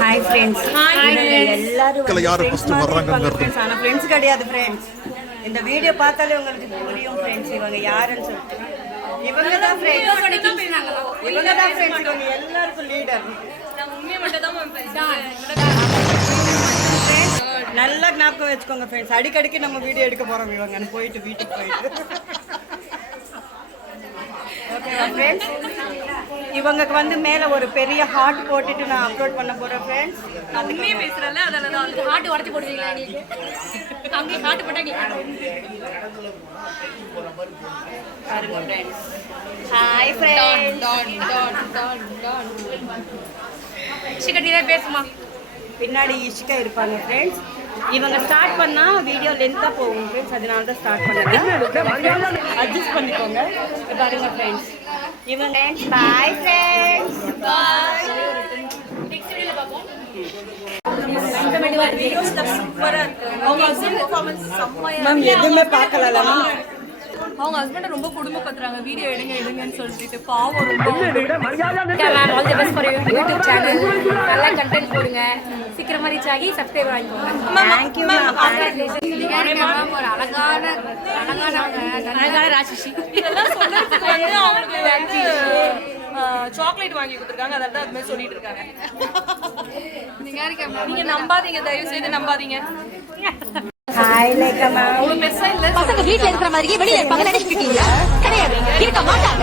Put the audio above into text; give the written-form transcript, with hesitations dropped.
Hi friends. எல்லாரும் யாரு first வர்றாங்கங்கிறது ஆனா ஃப்ரெண்ட்ஸ் கிடையாது ஃப்ரெண்ட்ஸ். இந்த வீடியோ பார்த்தாலே உங்களுக்கு புரியும் ஃப்ரெண்ட்ஸ் இவங்க யாருன்னு சொல்லிட்டு. இவங்க தான் ஃப்ரெண்ட்ஸ். இவங்க தான் ஃப்ரெண்ட்ஸ். இவங்க எல்லாருக்கும் லீடர். நான் உண்மையை மட்டும் தான் நல்லா ஞாபகம் வச்சுக்கோங்க ஃப்ரெண்ட்ஸ். அடிக்கடிக்கு நம்ம வீடியோ எடுக்க போறோம் இவங்க போயிட்டு வீட்டுக்கு போயிட்டு. ஓகேவா ஃப்ரெண்ட்ஸ்? இவங்களுக்கு வந்து மேலே ஒரு பெரிய ஹார்ட் போட்டுட்டு நான் அப்லோட் பண்ண போகிறேன் ஃப்ரெண்ட்ஸ். அதுமே பேசுகிறேன்ல அதில் தான் ஹார்ட் உடச்சி போடுவீங்களா நீ அங்கே ஹார்ட் போட்டாங்க பாருங்க ஃப்ரெண்ட்ஸ். Hi friends. இஷிகா பேசுமா. பின்னாடி இஷிகா இருப்பாங்க ஃப்ரெண்ட்ஸ். இவங்க ஸ்டார்ட் பண்ணால் வீடியோ லென்த்தாக போகும் ஃப்ரெண்ட்ஸ். அதனால தான் ஸ்டார்ட் பண்ணுறேன். அட்ஜஸ்ட் பண்ணிக்கோங்க. பாருங்க ஃப்ரெண்ட்ஸ். இவங்க பாய் ஃப்ரெண்ட்ஸ். பாய். நெக்ஸ்ட் வீடியோல பாப்போம். மேம் எதுவுமே பார்க்கல மேம். அவங்க ஹஸ்பண்ட ரொம்ப குடும்பப்படுத்துறாங்க. வீடியோ எடுங்கன்னு சொல்லிட்டு பாவம் ரொம்ப. Ma'am all the best for your YouTube channel. நல்ல கண்டென்ட் போடுங்க. சீக்கிரமா ரீச் ஆகி சப்ஸ்கிரைப் வாங்கிக்கோங்க. Thank you ma'am. மேம் ஒரு அழகான ராட்சசி. இதெல்லாம் சொல்றதுக்கு வந்து அவங்களுக்கு வந்து சாக்லேட் வாங்கி கொடுத்துருக்காங்க. அதனால தான் அது மாதிரி சொல்லிட்டு இருக்காங்க. நீங்க நம்பாதீங்க, தயவு செய்து நம்பாதீங்க. Hi Lekha ma'am. அவ்வளவு பெருசா இல்ல. பசங்க வீட்ல இருக்கிற மாதிரியே வெளியில இருப்பாங்க நினைச்சிட்டு இருக்கீங்களா? கிடையாது, இருக்க மாட்டாங்க.